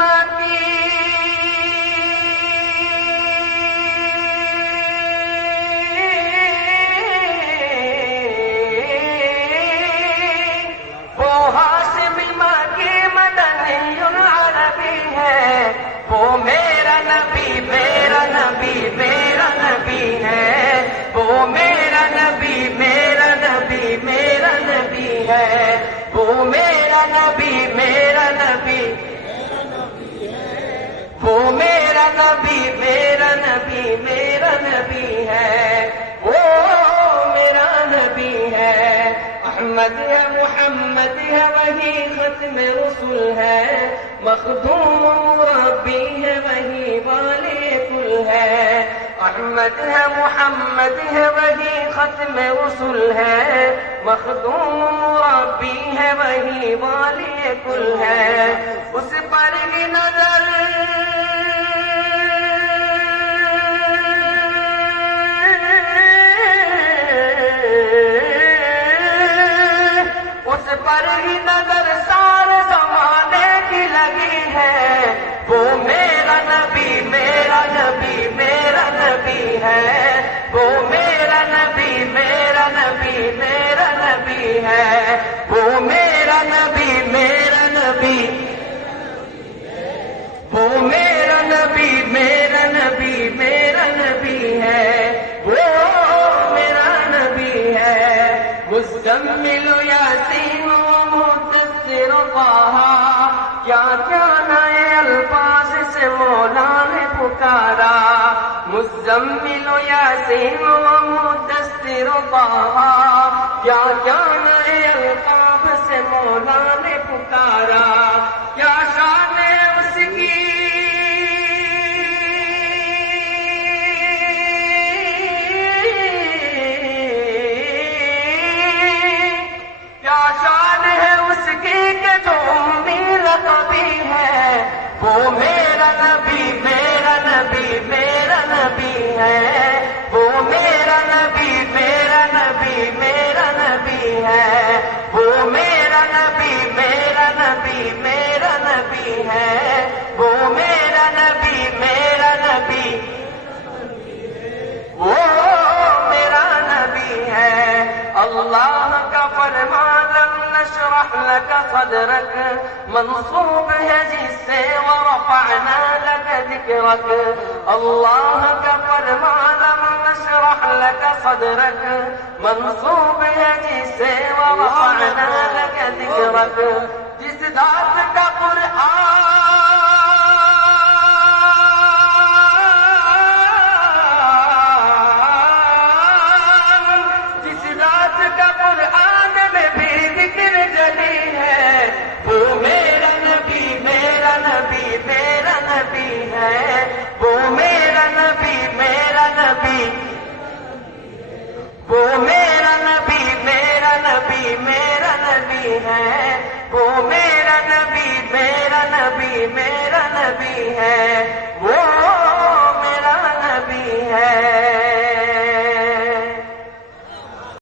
ماں کی وہ ہاشمی ماں کی مدنی العربی ہے، وہ میرا نبی میرا نبی میرا نبی ہے، وہ میرا نبی میرا نبی میرا نبی ہے، وہ میرا نبی میرا نبی، وہ میرا نبی میرا نبی میرا نبی ہے، وہ میرا نبی ہے۔ احمد ہے محمد ہے وہی ختم رسول ہے، مخدوم مربی ہے وہی والے کل ہے۔ احمد ہے محمد ہے وہی ختم رسول ہے، مخدوم مربی ہے وہی والے کل ہے۔ اس پر ہی نظر پر ہی نظر سارے زمانے کی لگی ہے، وہ میرا نبی میرا نبی میرا نبی ہے، وہ میرا نبی میرا نبی میرا نبی ہے، وہ میرا نبی میرا نبی، وہ میرا نبی میرا نبی میرا نبی ہے، وہ میرا نبی ہے۔ مزمل یاسین مدثر طہ، کیا کیا نئے الفاظ سے مولا نے پکارا۔ مزمل یاسین مدثر طہ، کیا کیا نئے الفاظ سے مولا نے پکارا۔ کیا شان ہے اس کی وہ میرا نبی میرا نبی میرا نبی ہے، وہ میرا نبی میرا نبی میرا نبی ہے، وہ میرا نبی میرا نبی میرا نبی ہے، وہ میرا نبی میرا نبی، وہ میرا نبی ہے۔ اللہ کا فرمان نشرح لك صدرك منصوب ہے جس سے ورفعنا لك ذکرك۔ اللہ کا فرمان نشرح لك صدرك منصوب ہے جس سے ورفعنا لك ذکرك۔ جس ذات کا قرآن وہ میرا نبی میرا نبی میرا نبی ہے، وہ میرا نبی میرا نبی میرا نبی ہے۔